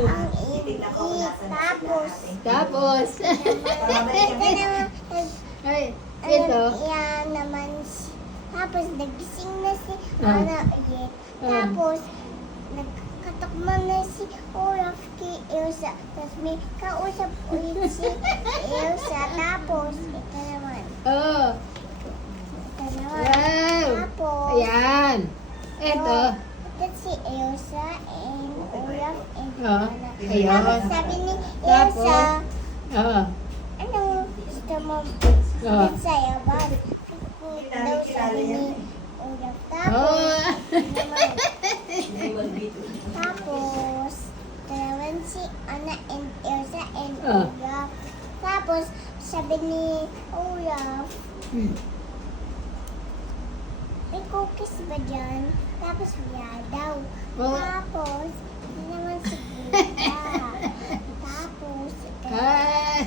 Ang init. Tapos. Ay, ito. Yan naman. Tapos nagising na si Ana ulit. Tapos nagkatakbo na si Olaf kay Elsa. Tapos may kausap ulit si Elsa. Tapos ito naman. Oh. Ito naman. Wow. Tapos Ayan. Ito. ito si Elsa and Olaf and Oh. Anna. Ayan. Tapos sabi ni Tapos. Elsa, Oh. ano gusto mo Oh. sa'yo ba? Daw sabi ni Olaf. Tapos Oh. naman. Tapos, naman si Anna and Elsa and Ah. Olaf. Tapos, sabi ni Olaf, Hmm. may cookies ba dyan? Tapos, wala daw. Oh. Tapos, hindi naman si Gita. Tapos, Ah.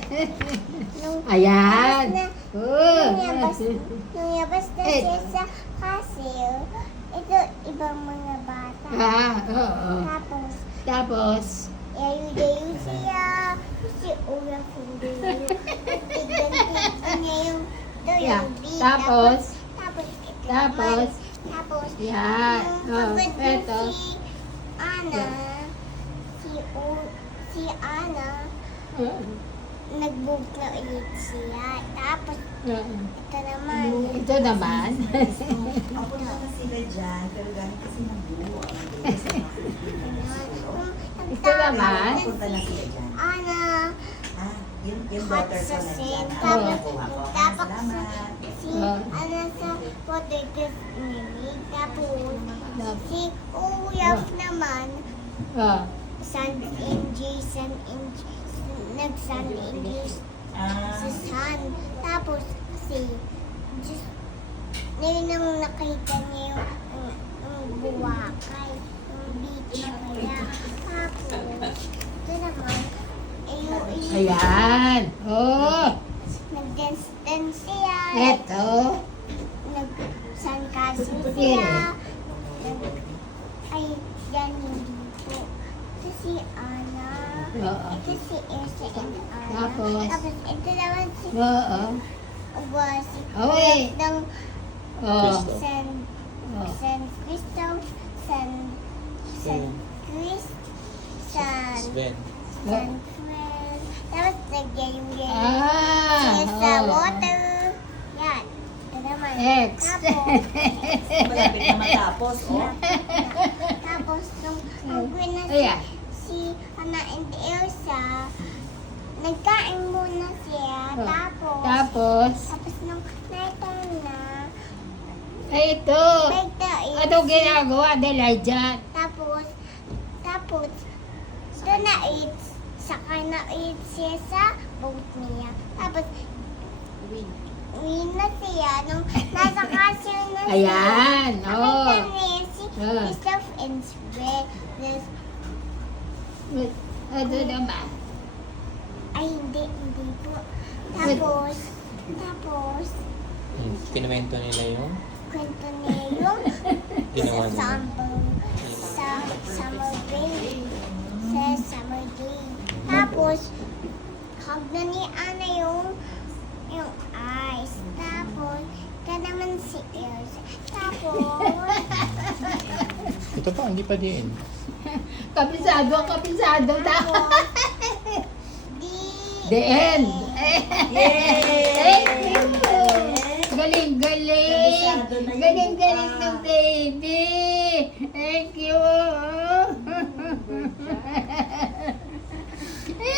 nung Ayan. Oh. nung yabas na Eh. siya sa castle, ito ibang mga bata. Ah, oo. Tapos, Tapos. yayu-yayu siya. Si Olaf hindi. Tignan niya yung Yeah. doyubi. Tapos. Tapos, ito Tapos. naman. Tapos, Yan. nung Oh, pagod din eto. si Ana, si Ana, nag-book na ulit siya. Tapos, ito naman. Ito naman. Ako na sila dyan, pero gamit kasi ng buo. Ito naman. Punta na sila dyan. Ana, Ah, yung hot daughter sa ko na sin. dyan. Tapos, Nakuha ko. tapos Salamat. si Ana sa water nilig. Tapos, si Olaf naman, Oh. San nag-San English Ah, sa San. Tapos, ngayon nang nakita niya yung buwakay, yung beach nila. Tapos, ito naman, Ayan. Oh. nag-dance siya. Ito. Nag-sandcastle siya. Ay, yan hindi po. Ito si Ana. Oo. Ito si Elsa and Anna. Tapos? Tapos ito naman si Oo. si Oy. ng Oh. San Oh. Cristobal, San Chris, San Sven. Fuel. Tapos nagyayong Ah. sa Oh. water. Yan. Ito naman. X. Tapos, malapit na matapos. Oh. tapos nung hungry na Ayan. si Anna and Elsa, nagkain muna siya. Oh. Tapos Tapos. nung naitaon na, Ay, ito. nagtain Ano ginagawa nila dyan? Tapos, doon na-eat, saka na-eat siya sa boat niya. Tapos, win na siya nung nasa castle na siya. Ayan. Oh. Nakita niya si Ah. Kristoff and Sven. Ito naman. Ay, hindi po. Tapos, Kinuwento nila yung kwento niya yung ginawa sa nila. summer day. Sa summer day. Tapos, hug na ni Ana yung ice. Tapos, ka naman si Elsa. Tapos, Ito pa, hindi pa din. Kapisado na. tapos, The end. Yay! Thank you. Galing. Kabisado na yung Galing mukha. ng baby. Thank you.